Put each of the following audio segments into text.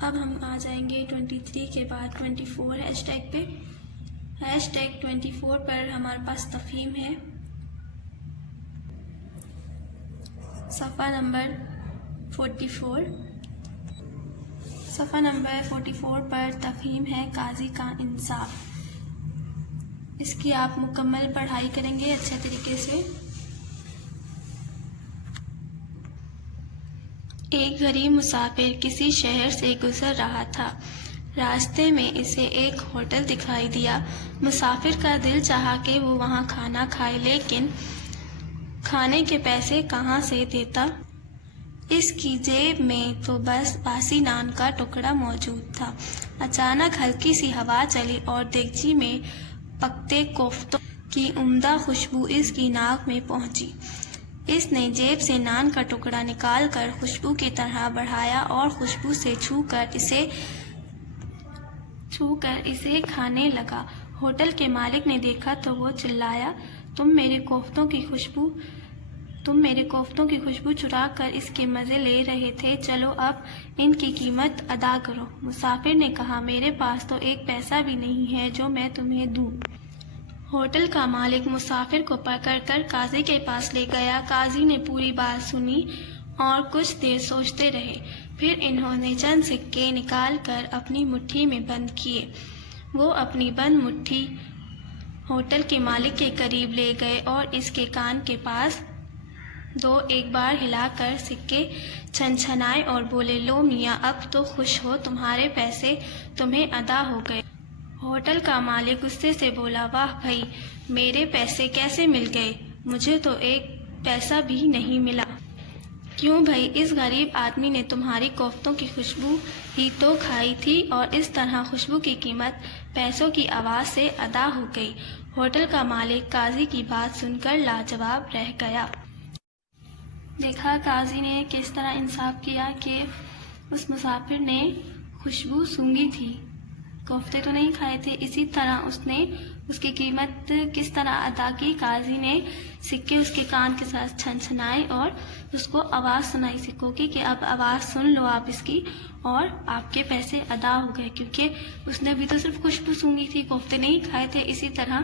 اب ہم آ جائیں گے 23 کے بعد 24 ہیش ٹیگ پہ۔ ہیش ٹیگ 24 پر ہمارے پاس تفہیم ہے۔ صفحہ نمبر 44۔ صفحہ نمبر 44 پر تفہیم ہے قاضی کا انصاف۔ اس کی آپ مکمل پڑھائی کریں گے اچھے طریقے سے۔ ایک غریب مسافر کسی شہر سے گزر رہا تھا۔ راستے میں اسے ایک ہوٹل دکھائی دیا۔ مسافر کا دل چاہا کہ وہ وہاں کھانا کھائے، لیکن کھانے کے پیسے کہاں سے دیتا؟ اس کی جیب میں تو بس باسی نان کا ٹکڑا موجود تھا۔ اچانک ہلکی سی ہوا چلی اور دیگچی میں پکتے کوفتوں کی عمدہ خوشبو اس کی ناک میں پہنچی۔ اس نے جیب سے نان کا ٹکڑا نکال کر خوشبو کی طرح بڑھایا اور خوشبو سے چھو کر اسے کھانے لگا۔ ہوٹل کے مالک نے دیکھا تو وہ چلایا، تم میرے کوفتوں کی خوشبو چرا کر اس کے مزے لے رہے تھے، چلو اب ان کی قیمت ادا کرو۔ مسافر نے کہا، میرے پاس تو ایک پیسہ بھی نہیں ہے جو میں تمہیں دوں۔ ہوٹل کا مالک مسافر کو پکڑ کر قاضی کے پاس لے گیا۔ قاضی نے پوری بات سنی اور کچھ دیر سوچتے رہے، پھر انہوں نے چند سکے نکال کر اپنی مٹھی میں بند کیے۔ وہ اپنی بند مٹھی ہوٹل کے مالک کے قریب لے گئے اور اس کے کان کے پاس ایک بار ہلا کر سکے چھنچھنائے اور بولے، لو میاں، اب تو خوش ہو، تمہارے پیسے تمہیں ادا ہو گئے۔ ہوٹل کا مالک غصے سے بولا، واہ بھئی، میرے پیسے کیسے مل گئے؟ مجھے تو ایک پیسہ بھی نہیں ملا۔ کیوں بھئی؟ اس غریب آدمی نے تمہاری کوفتوں کی خوشبو ہی تو کھائی تھی اور اس طرح خوشبو کی قیمت پیسوں کی آواز سے ادا ہو گئی۔ ہوٹل کا مالک قاضی کی بات سن کر لاجواب رہ گیا۔ دیکھا قاضی نے کس طرح انصاف کیا کہ اس مسافر نے خوشبو سونگھی تھی، کوفتے تو نہیں کھائے تھے، اسی طرح اس نے اس کی قیمت کس طرح ادا کی۔ قاضی نے سکے اس کے کان کے ساتھ چھنچھنائے اور اس کو آواز سنائی سکوں کی کہ اب آواز سن لو آپ اس کی اور آپ کے پیسے ادا ہو گئے، کیونکہ اس نے ابھی تو صرف خوشبو سونگھی تھی، کوفتے نہیں کھائے تھے۔ اسی طرح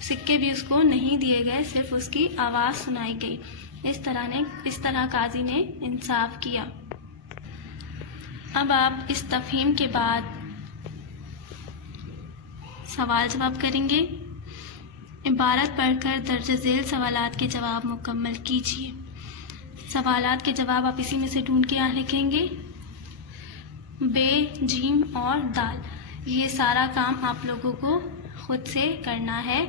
سکے بھی اس کو نہیں دیے گئے، صرف اس کی آواز سنائی گئی۔ اس طرح قاضی نے انصاف کیا۔ اب آپ اس تفہیم کے بعد سوال جواب کریں گے۔ عبارت پڑھ کر درج ذیل سوالات کے جواب مکمل کیجیے۔ سوالات کے جواب آپ اسی میں سے ڈھونڈ کے یہاں لکھیں گے۔ بے، جیم اور دال، یہ سارا کام آپ لوگوں کو خود سے کرنا ہے۔